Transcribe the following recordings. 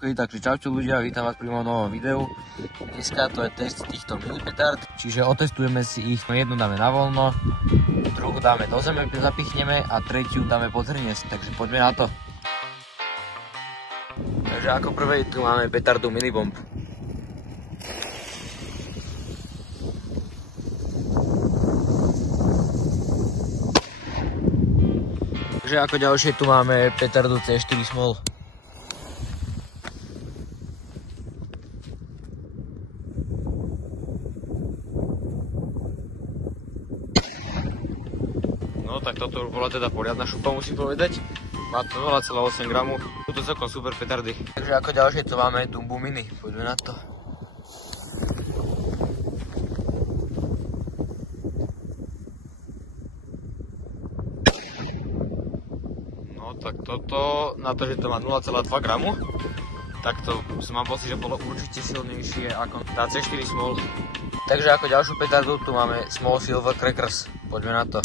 OK, takže čaute ľudia, vítam vás pri mojom novom videu. Dneska to je test týchto mini petard, čiže otestujeme si ich. Jednu dáme na voľno, druhú dáme do zeme, zapichneme a tretiu dáme pod hrniec, takže poďme na to. Takže ako prvé tu máme petardu Minibomb. Takže ako ďalšie tu máme petardu C4 Small. No tak toto už bola teda poriadna šupa, musím povedať. Má to 0,8 gramu, sú to celkom super petardy. Takže ako ďalšie tu máme Dumbu Mini, poďme na to. No tak toto, na to, že to má 0,2 gramu, tak to mám pocit, že bolo určite silnejšie ako tá C4 Small. Takže ako ďalšiu petardu tu máme Small Silver Crackers, poďme na to.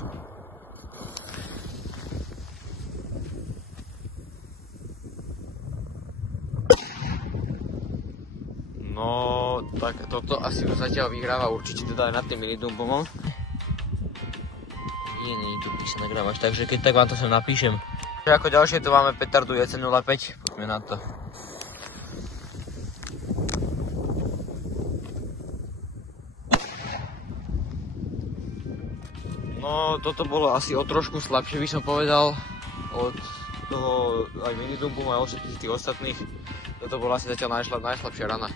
No, tak toto asi už zatiaľ vyhráva určite teda aj nad tým Minidumbom. Nie tu písané gramáž, takže keď tak vám to sem napíšem. Ako ďalšie tu máme petardu JC05, poďme na to. No, toto bolo asi o trošku slabšie, by som povedal, od toho aj Minidumbu aj od všetkých tých ostatných. Toto bola asi zatiaľ najslabšia rana.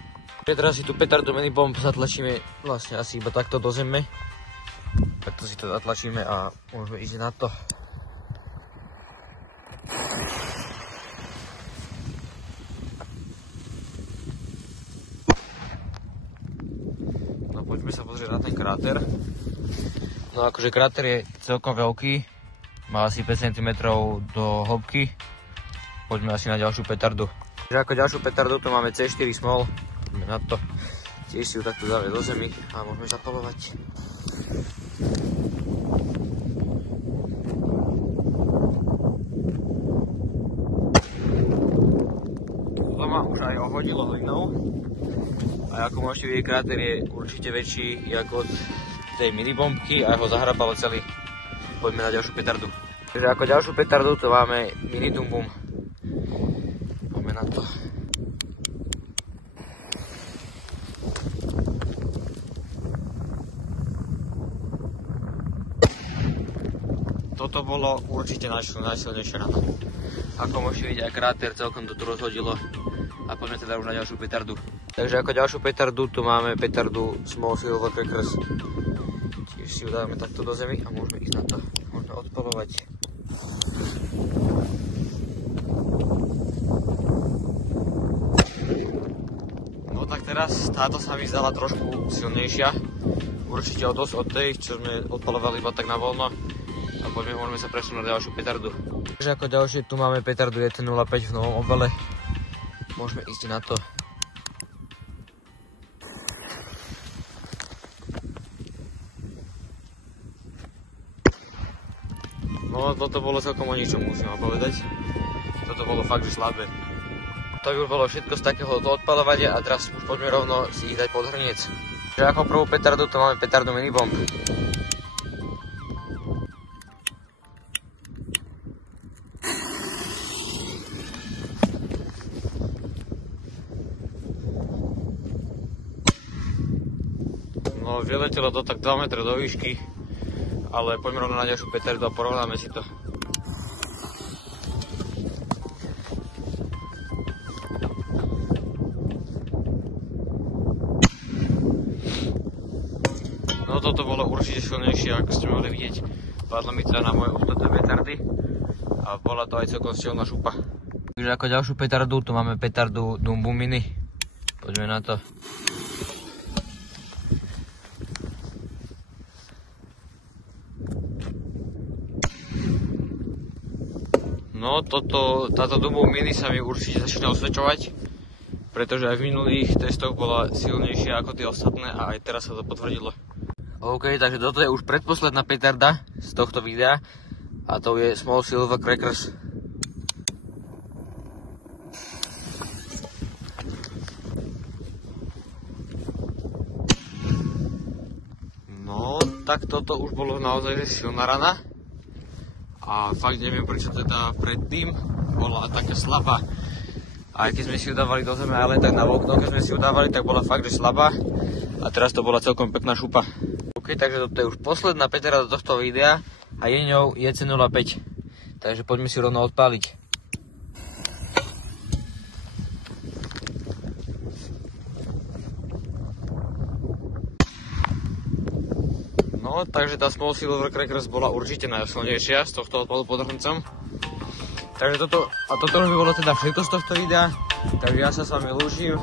Teraz si tu petardu Minibomb zatlačíme vlastne asi iba takto do zeme. Takto si to zatlačíme a môžeme ísť na to. No poďme sa pozrieť na ten kráter. No akože kráter je celkom veľký. Má asi 5 cm do hĺbky. Poďme asi na ďalšiu petardu. Takže ako ďalšiu petardu tu máme C4 Small. Poďme na to. Tiež si ju takto dáme do zemi a môžeme zapalovať. To ma už aj ohodilo hlinou. A ako môžete vidieť, kráter je určite väčší ako od tej minibombky a ho zahrabalo celý. Poďme na ďalšiu petardu. Takže ako ďalšiu petardu tu máme Minidumbum. Poďme na to. Toto bolo určite najsilnejšia rana. Ako môžete vidieť, aj kráter celkom to tu rozhodilo. A poďme teda už na ďalšiu petardu. Takže ako ďalšiu petardu tu máme petardu Small Silver Crackers. Tiež si ju dáme takto do zemi a môžeme ísť na to. Môžeme odpalovať. No tak teraz táto sa mi zdala trošku silnejšia. Určite dosť od tej, čo sme odpalovali iba tak na voľno. A môžeme sa presunúť na ďalšiu petardu. Takže ako ďalšie tu máme petardu JT05 v novom obale. Môžeme ísť na to. No toto bolo celkom o ničom, musím vám povedať. Toto bolo fakt, že slabé. To by už bolo všetko z takého odpalovania a teraz už poďme rovno si ich dať pod hrniec. Takže ako prvú petardu tu máme petardu Minibomb. No, vyletelo to tak 2 metre do výšky, ale poďme rovno na ďalšiu petardu a porovnáme si to. No toto bolo určite silnejšie, ako ste mohli vidieť. Padlo mi teda na moje ostatné petardy a bola to aj celkom silná šupa. Takže ako ďalšiu petardu tu máme petardu Dumbu Mini. Poďme na to. No táto Dumbu Mini sa mi určite začína osvedčovať, pretože aj v minulých testoch bola silnejšia ako tie ostatné a aj teraz sa to potvrdilo. OK, takže toto je už predposledná petarda z tohto videa a to je Small Silver Crackers. tak toto už bolo naozaj že silná rana. A fakt neviem, prečo teda predtým bola taká slabá. Aj keď sme si ju dávali do zeme, ale tak na okno, keď sme si ju dávali, tak bola fakt, že slabá. A teraz to bola celkom pekná šupa. OK, takže toto je už posledná petera do tohto videa a je ňou JC05. Takže poďme si rovno odpáliť. No, takže tá Small Silver Crackers bola určite najsilnejšia z tohto odpadu pod hrncom. Takže toto už by bolo teda všetko z tohto videa. Takže ja sa s vami lúčim.